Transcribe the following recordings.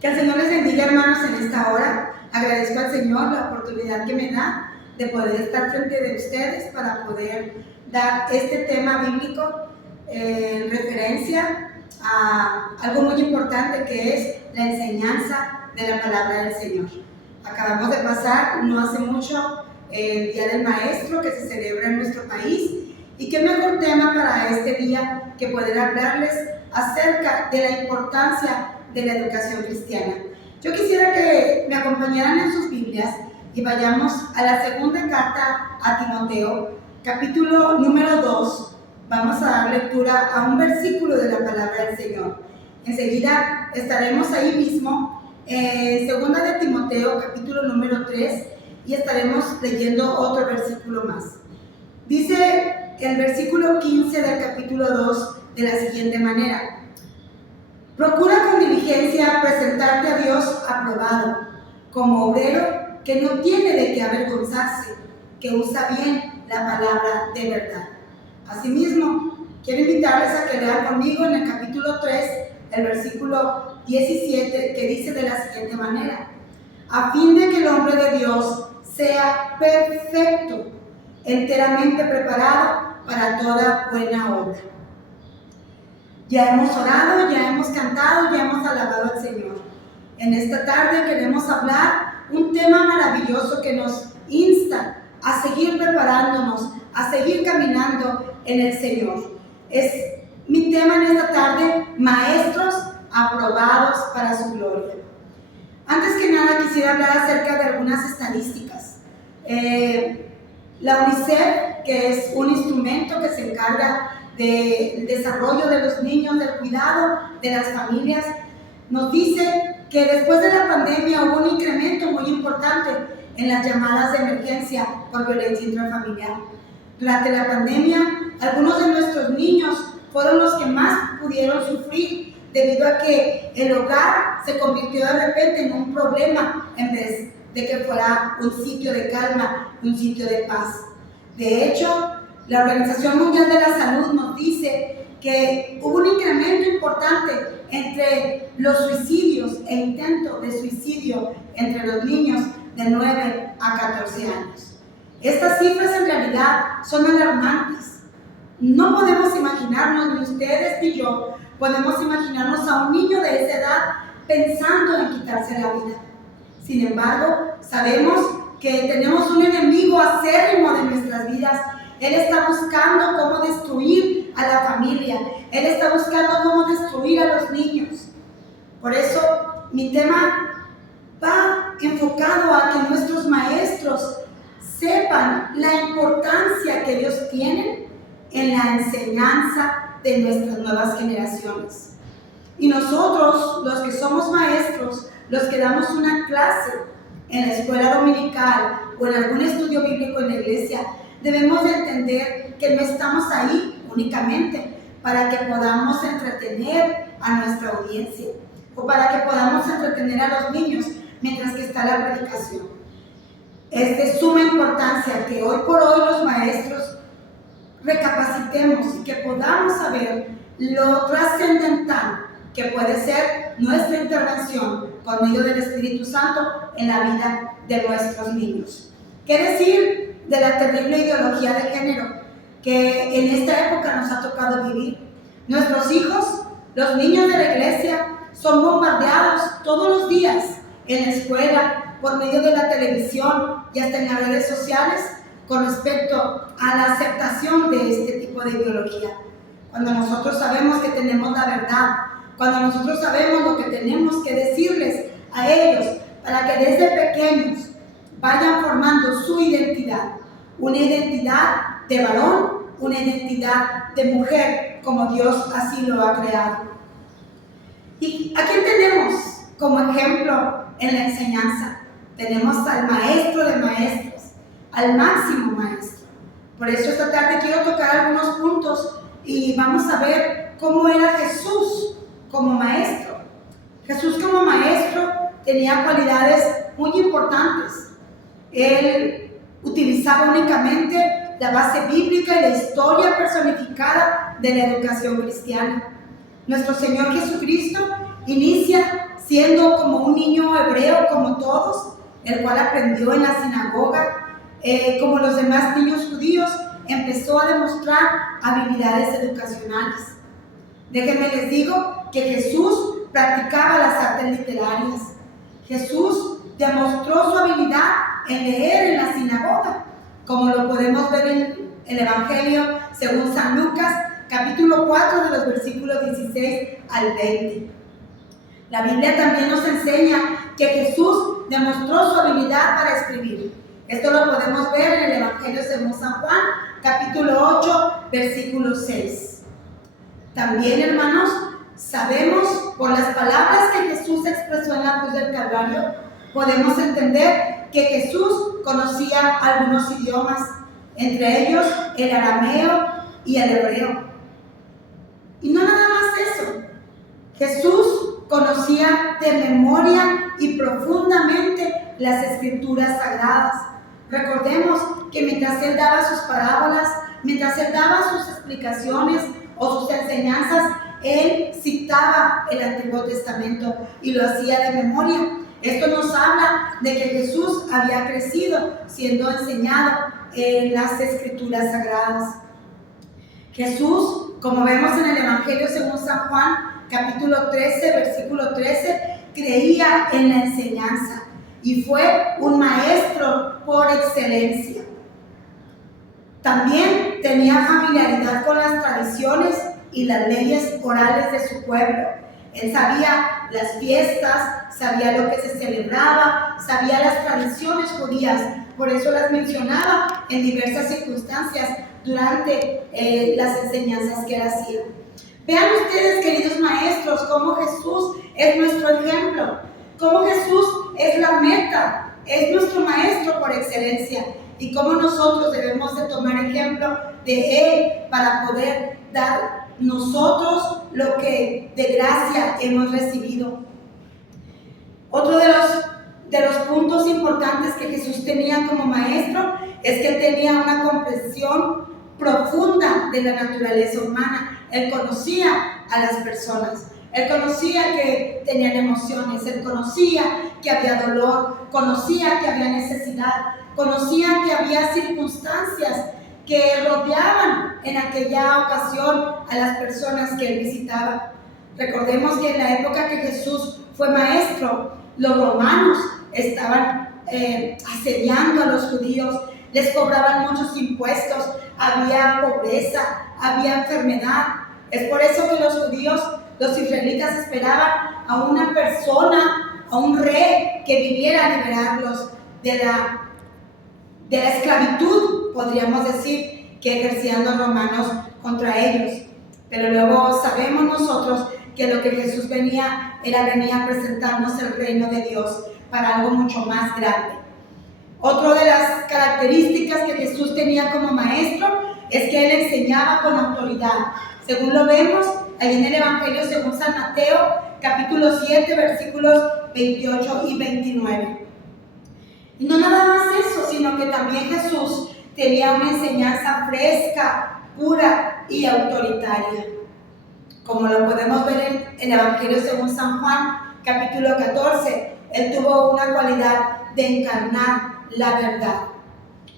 Que el Señor les bendiga, hermanos, en esta hora. Agradezco al Señor la oportunidad que me da de poder estar frente de ustedes para poder dar este tema bíblico en referencia a algo muy importante, que es la enseñanza de la palabra del Señor. Acabamos de pasar no hace mucho el Día del Maestro, que se celebra en nuestro país, y qué mejor tema para este día que poder hablarles acerca de la importancia de la educación cristiana. Yo quisiera que me acompañaran en sus Biblias y vayamos a la segunda carta a Timoteo, capítulo número 2. Vamos a dar lectura a un versículo de la palabra del Señor. Enseguida estaremos ahí mismo en segunda de Timoteo, capítulo número 3, y estaremos leyendo otro versículo más. Dice el versículo 15 del capítulo 2 de la siguiente manera: procura con diligencia presentarte a Dios aprobado, como obrero que no tiene de qué avergonzarse, que usa bien la palabra de verdad. Asimismo, quiero invitarles a que lean conmigo en el capítulo 3, el versículo 17, que dice de la siguiente manera: a fin de que el hombre de Dios sea perfecto, enteramente preparado para toda buena obra. Ya hemos orado, ya hemos cantado, ya hemos alabado al Señor. En esta tarde queremos hablar un tema maravilloso que nos insta a seguir preparándonos, a seguir caminando en el Señor. Es mi tema en esta tarde: maestros aprobados para su gloria. Antes que nada quisiera hablar acerca de algunas estadísticas. La UNICEF, que es un instrumento que se encarga del desarrollo de los niños, del cuidado de las familias, nos dice que después de la pandemia hubo un incremento muy importante en las llamadas de emergencia por violencia intrafamiliar. Durante la pandemia, algunos de nuestros niños fueron los que más pudieron sufrir, debido a que el hogar se convirtió de repente en un problema en vez de que fuera un sitio de calma, un sitio de paz. De hecho, la Organización Mundial de la Salud nos dice que hubo un incremento importante entre los suicidios e intentos de suicidio entre los niños de 9 a 14 años. Estas cifras en realidad son alarmantes. No podemos imaginarnos, ni ustedes ni yo, podemos imaginarnos a un niño de esa edad pensando en quitarse la vida. Sin embargo, sabemos que tenemos un enemigo acérrimo de nuestras vidas. Él está buscando cómo destruir a la familia. Él está buscando cómo destruir a los niños. Por eso, mi tema va enfocado a que nuestros maestros sepan la importancia que Dios tiene en la enseñanza de nuestras nuevas generaciones. Y nosotros, los que somos maestros, los que damos una clase en la escuela dominical o en algún estudio bíblico en la iglesia, debemos de entender que no estamos ahí únicamente para que podamos entretener a nuestra audiencia o para que podamos entretener a los niños mientras que está la predicación. Es de suma importancia que hoy por hoy los maestros recapacitemos y que podamos saber lo trascendental que puede ser nuestra intervención por medio del Espíritu Santo en la vida de nuestros niños. ¿Qué decir de la terrible ideología de género que en esta época nos ha tocado vivir? Nuestros hijos, los niños de la iglesia, son bombardeados todos los días en la escuela, por medio de la televisión y hasta en las redes sociales con respecto a la aceptación de este tipo de ideología. Cuando nosotros sabemos que tenemos la verdad, cuando nosotros sabemos lo que tenemos que decirles a ellos para que desde pequeños vayan formando su identidad, una identidad de varón, una identidad de mujer, como Dios así lo ha creado. ¿Y a quién tenemos como ejemplo en la enseñanza? Tenemos al maestro de maestros, al máximo maestro. Por eso esta tarde quiero tocar algunos puntos y vamos a ver cómo era Jesús como maestro. Jesús como maestro tenía cualidades muy importantes. Él utilizaba únicamente la base bíblica y la historia personificada de la educación cristiana. Nuestro Señor Jesucristo inicia siendo como un niño hebreo como todos, el cual aprendió en la sinagoga, como los demás niños judíos, empezó a demostrar habilidades educacionales. Déjenme les digo que Jesús practicaba las artes literarias. Jesús demostró su habilidad en leer en la sinagoga, como lo podemos ver en el Evangelio según San Lucas, capítulo 4, de los versículos 16 al 20. La Biblia también nos enseña que Jesús demostró su habilidad para escribir. Esto lo podemos ver en el Evangelio según San Juan, capítulo 8, versículo 6. También, hermanos, sabemos por las palabras que Jesús expresó en la cruz del Calvario, podemos entender que Jesús conocía algunos idiomas, entre ellos el arameo y el hebreo. Y no nada más eso, Jesús conocía de memoria y profundamente las escrituras sagradas. Recordemos que mientras él daba sus parábolas, mientras él daba sus explicaciones o sus enseñanzas, él citaba el Antiguo Testamento y lo hacía de memoria. Esto nos habla de que Jesús había crecido siendo enseñado en las escrituras sagradas. Jesús, como vemos en el Evangelio según San Juan, capítulo 13, versículo 13, creía en la enseñanza y fue un maestro por excelencia. También tenía familiaridad con las tradiciones y las leyes orales de su pueblo. Él sabía las fiestas, sabía lo que se celebraba, sabía las tradiciones judías, por eso las mencionaba en diversas circunstancias durante las enseñanzas que él hacía. Vean ustedes, queridos maestros, cómo Jesús es nuestro ejemplo, cómo Jesús es la meta, es nuestro maestro por excelencia y cómo nosotros debemos de tomar ejemplo de él para poder dar nosotros lo que de gracia hemos recibido. Otro de los puntos importantes que Jesús tenía como maestro es que él tenía una comprensión profunda de la naturaleza humana. Él conocía a las personas, él conocía que tenían emociones, él conocía que había dolor, conocía que había necesidad, conocía que había circunstancias que rodeaban en aquella ocasión a las personas que él visitaba. Recordemos que en la época que Jesús fue maestro, los romanos estaban asediando a los judíos, les cobraban muchos impuestos, había pobreza, había enfermedad. Es por eso que los judíos, los israelitas, esperaban a una persona, a un rey que viniera a liberarlos de la esclavitud, podríamos decir, que ejercían los romanos contra ellos. Pero luego sabemos nosotros que lo que Jesús venía a presentarnos el reino de Dios para algo mucho más grande. Otra de las características que Jesús tenía como maestro es que él enseñaba con autoridad. Según lo vemos ahí en el Evangelio según San Mateo, capítulo 7, versículos 28 y 29. Y no nada más eso, sino que también Jesús tenía una enseñanza fresca, pura y autoritaria. Como lo podemos ver en el Evangelio según San Juan, capítulo 14, él tuvo una cualidad de encarnar la verdad.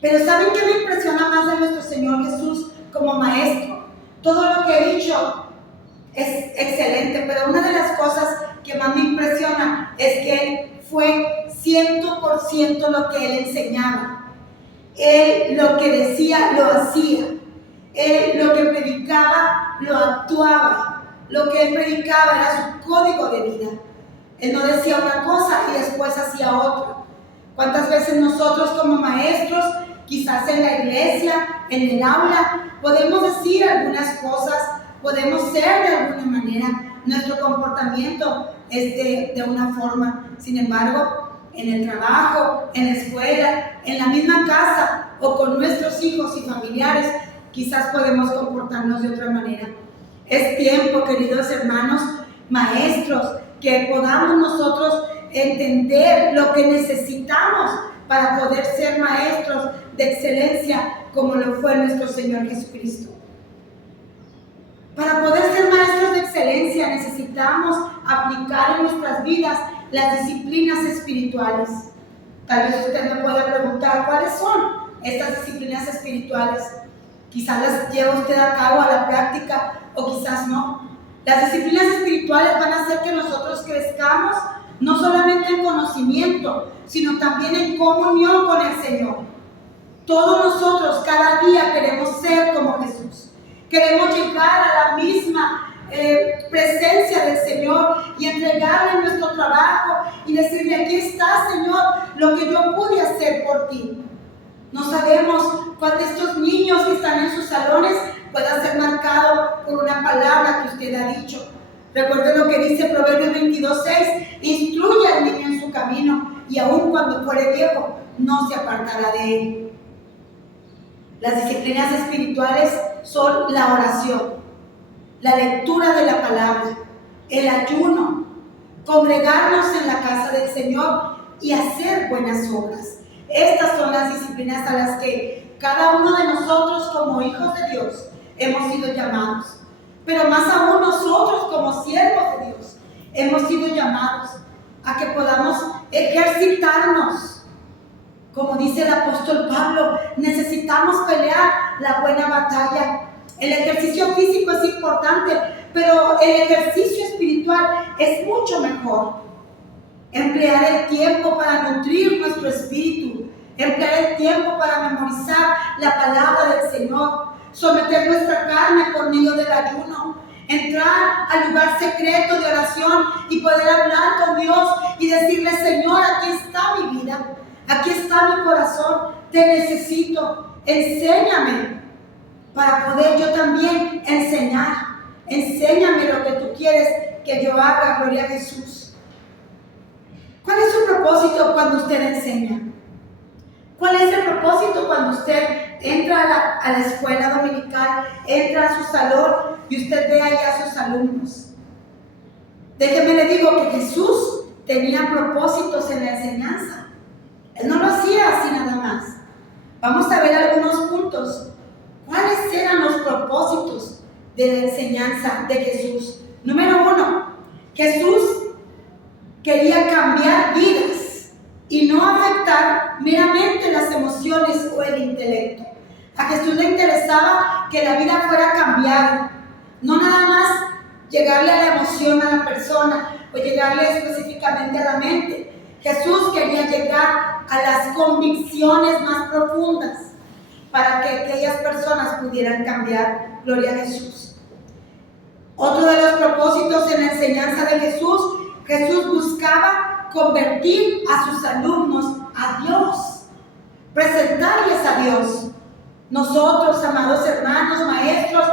Pero ¿saben qué me impresiona más de nuestro Señor Jesús como maestro? Todo lo que he dicho es excelente, pero una de las cosas que más me impresiona es que él fue 100% lo que él enseñaba. Él lo que decía, lo hacía. Él lo que predicaba, lo actuaba. Lo que él predicaba era su código de vida. Él no decía una cosa y después hacía otra. ¿Cuántas veces nosotros como maestros, quizás en la iglesia, en el aula, podemos decir algunas cosas, podemos ser de alguna manera, nuestro comportamiento es de una forma? Sin embargo, en el trabajo, en la escuela, en la misma casa o con nuestros hijos y familiares, quizás podemos comportarnos de otra manera. Es tiempo, queridos hermanos, maestros, que podamos nosotros entender lo que necesitamos para poder ser maestros de excelencia como lo fue nuestro Señor Jesucristo. Para poder ser maestros de excelencia necesitamos aplicar en nuestras vidas las disciplinas espirituales. Tal vez usted me pueda preguntar cuáles son estas disciplinas espirituales. Quizás las lleva usted a cabo a la práctica o quizás no. Las disciplinas espirituales van a hacer que nosotros crezcamos no solamente en conocimiento, sino también en comunión con el Señor. Todos nosotros cada día queremos ser como Jesús. Queremos llegar a la misma presencia del Señor y entregarle nuestro trabajo y decirle: aquí está, Señor, lo que yo pude hacer por ti. No sabemos cuál de estos niños que están en sus salones pueda ser marcado por una palabra que usted ha dicho. Recuerde lo que dice Proverbios 22:6: instruye al niño en su camino, y aun cuando fuere viejo, no se apartará de él. Las disciplinas espirituales son la oración, la lectura de la palabra, el ayuno, congregarnos en la casa del Señor y hacer buenas obras. Estas son las disciplinas a las que cada uno de nosotros como hijos de Dios hemos sido llamados. Pero más aún nosotros como siervos de Dios hemos sido llamados a que podamos ejercitarnos. Como dice el apóstol Pablo, necesitamos pelear la buena batalla. El ejercicio físico es importante, pero el ejercicio espiritual es mucho mejor. Emplear el tiempo para nutrir nuestro espíritu, emplear el tiempo para memorizar la palabra del Señor, someter nuestra carne por medio del ayuno, entrar al lugar secreto de oración y poder hablar con Dios y decirle: Señor, aquí está mi vida, aquí está mi corazón, te necesito, enséñame para poder yo también enseñar. Enséñame lo que tú quieres que yo haga, gloria a Jesús. ¿Cuál es su propósito cuando usted enseña? ¿Cuál es el propósito cuando usted entra a la escuela dominical, entra a su salón y usted ve ahí a sus alumnos? Déjeme le digo que Jesús tenía propósitos en la enseñanza. Él no lo hacía así nada más. Vamos a ver algunos puntos. ¿Cuáles eran los propósitos de la enseñanza de Jesús? Número 1, Jesús quería cambiar vidas y no afectar meramente las emociones o el intelecto. A Jesús le interesaba que la vida fuera cambiada, no nada más llegarle a la emoción a la persona o llegarle específicamente a la mente. Jesús quería llegar a las convicciones más profundas para que aquellas personas pudieran cambiar. Gloria a Jesús. Otro de los propósitos en la enseñanza de Jesús, Jesús buscaba convertir a sus alumnos a Dios, presentarles a Dios. Nosotros, amados hermanos, maestros,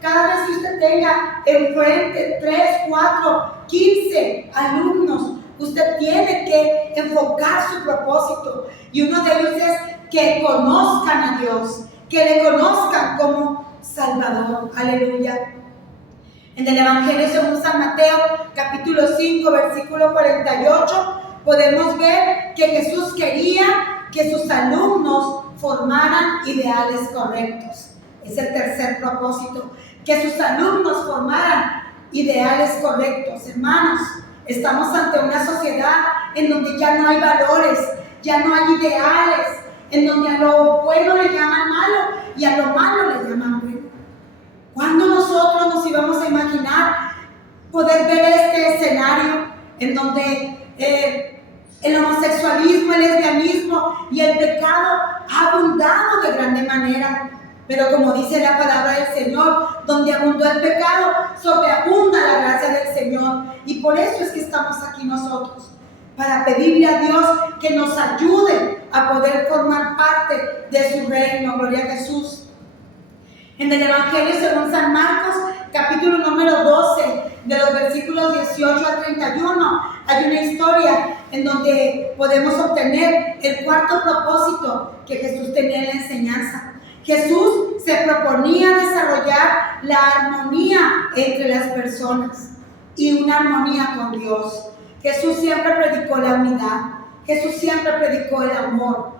cada vez que usted tenga enfrente 3, 4, 15 alumnos, usted tiene que enfocar su propósito. Y uno de ellos es que conozcan a Dios, que le conozcan como Salvador. Aleluya. En el Evangelio según San Mateo, capítulo 5, versículo 48, podemos ver que Jesús quería que sus alumnos formaran ideales correctos. Es el tercer propósito, que sus alumnos formaran ideales correctos. Hermanos, estamos ante una sociedad en donde ya no hay valores, ya no hay ideales, en donde a lo bueno le llaman malo y a lo malo le llaman bueno. ¿Cuándo nosotros nos íbamos a imaginar poder ver este escenario en donde el homosexualismo, el lesbianismo y el pecado ha abundado de grande manera? Pero como dice la palabra del Señor, donde abundó el pecado, sobreabunda la gracia del Señor. Y por eso es que estamos aquí nosotros, para pedirle a Dios que nos ayude a poder formar parte de su reino. Gloria a Jesús. En el Evangelio según San Marcos, capítulo número 12, de los versículos 18 a 31, hay una historia en donde podemos obtener el cuarto propósito que Jesús tenía en la enseñanza. Jesús se proponía desarrollar la armonía entre las personas y una armonía con Dios. Jesús siempre predicó la unidad. Jesús siempre predicó el amor.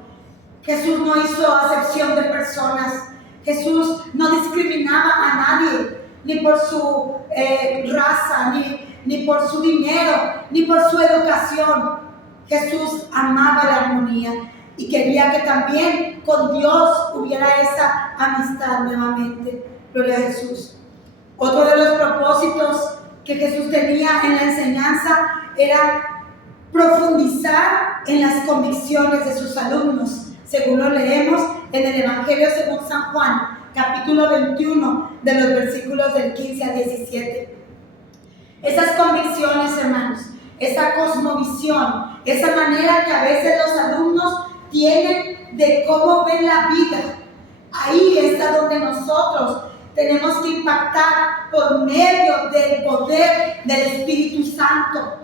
Jesús no hizo acepción de personas. Jesús no discriminaba a nadie. ni por su raza, ni por su dinero, ni por su educación. Jesús amaba la armonía y quería que también con Dios hubiera esa amistad nuevamente. Gloria a Jesús. Otro de los propósitos que Jesús tenía en la enseñanza era profundizar en las convicciones de sus alumnos, según lo leemos en el Evangelio según San Juan, capítulo 21, de los versículos del 15 al 17. Esas convicciones, hermanos, esa cosmovisión, esa manera que a veces los alumnos tienen de cómo ven la vida, ahí está donde nosotros tenemos que impactar por medio del poder del Espíritu Santo.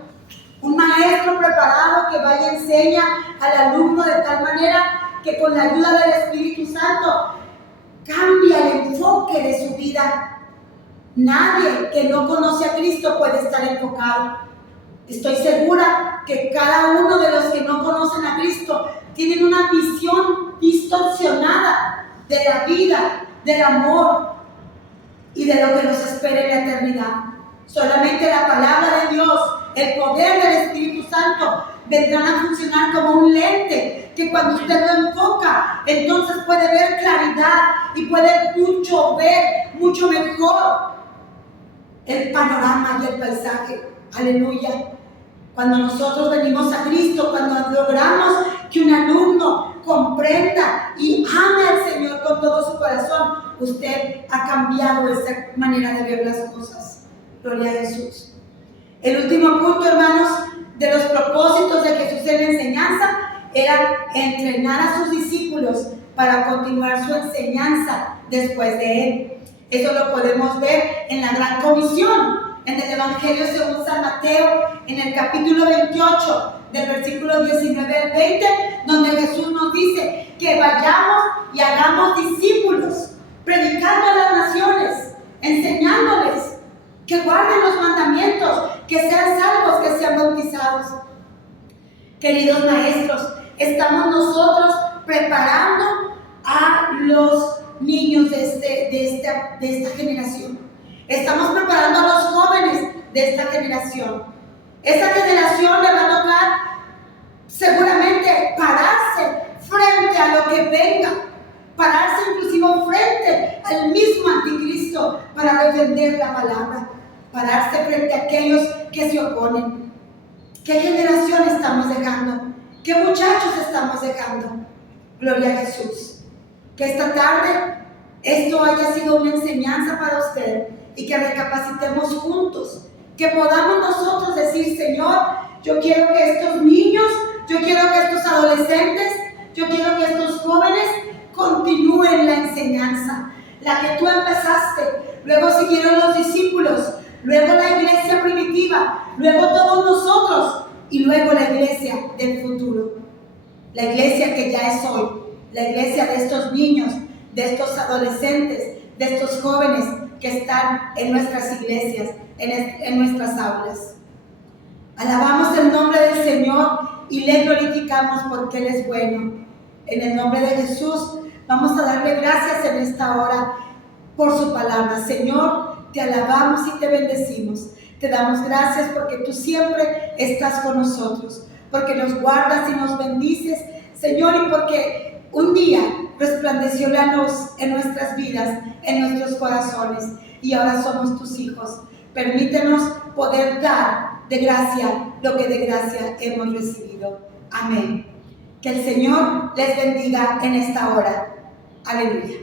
Un maestro preparado que vaya y enseña al alumno de tal manera que con la ayuda del Espíritu Santo cambia el enfoque de su vida. Nadie que no conoce a Cristo puede estar enfocado. Estoy segura que cada uno de los que no conocen a Cristo tienen una visión distorsionada de la vida, del amor y de lo que nos espera en la eternidad. Solamente la palabra de Dios, el poder del Espíritu Santo vendrán a funcionar como un lente que cuando usted lo enfoca, entonces puede ver claridad y puede ver mucho mejor el panorama y el paisaje. Aleluya. Cuando nosotros venimos a Cristo, cuando logramos que un alumno comprenda y ame al Señor con todo su corazón, usted ha cambiado esa manera de ver las cosas. Gloria a Jesús. El último punto, hermanos, de los propósitos de Jesús en la enseñanza era entrenar a sus discípulos para continuar su enseñanza después de él. Eso lo podemos ver en la Gran Comisión, en el Evangelio según San Mateo, en el capítulo 28, del versículo 19 al 20, donde Jesús nos dice que vayamos y hagamos discípulos, predicando a las naciones, enseñándoles que guarden los mandamientos, que sean salvos, que sean bautizados. Queridos maestros, estamos nosotros preparando a los niños de esta generación. Estamos preparando a los jóvenes de esta generación. Esta generación le va a tocar seguramente pararse frente a lo que venga, pararse inclusive frente al mismo anticristo para defender la palabra, pararse frente a aquellos que se oponen. ¿Qué generación estamos dejando? ¿Qué muchachos estamos dejando? Gloria a Jesús. Que esta tarde esto haya sido una enseñanza para usted y que recapacitemos juntos, que podamos nosotros decir: Señor, yo quiero que estos niños, yo quiero que estos adolescentes, yo quiero que estos jóvenes continúen la enseñanza, la que tú empezaste, luego siguieron los discípulos, luego la iglesia primitiva, luego todos nosotros y luego la iglesia del futuro, la iglesia que ya es hoy, la iglesia de estos niños, de estos adolescentes, de estos jóvenes que están en nuestras iglesias, en nuestras aulas. Alabamos el nombre del Señor y le glorificamos porque Él es bueno. En el nombre de Jesús vamos a darle gracias en esta hora por su palabra. Señor, te alabamos y te bendecimos. Te damos gracias porque tú siempre estás con nosotros, porque nos guardas y nos bendices, Señor, y porque un día resplandeció la luz en nuestras vidas, en nuestros corazones, y ahora somos tus hijos. Permítenos poder dar de gracia lo que de gracia hemos recibido. Amén. Que el Señor les bendiga en esta hora. Aleluya.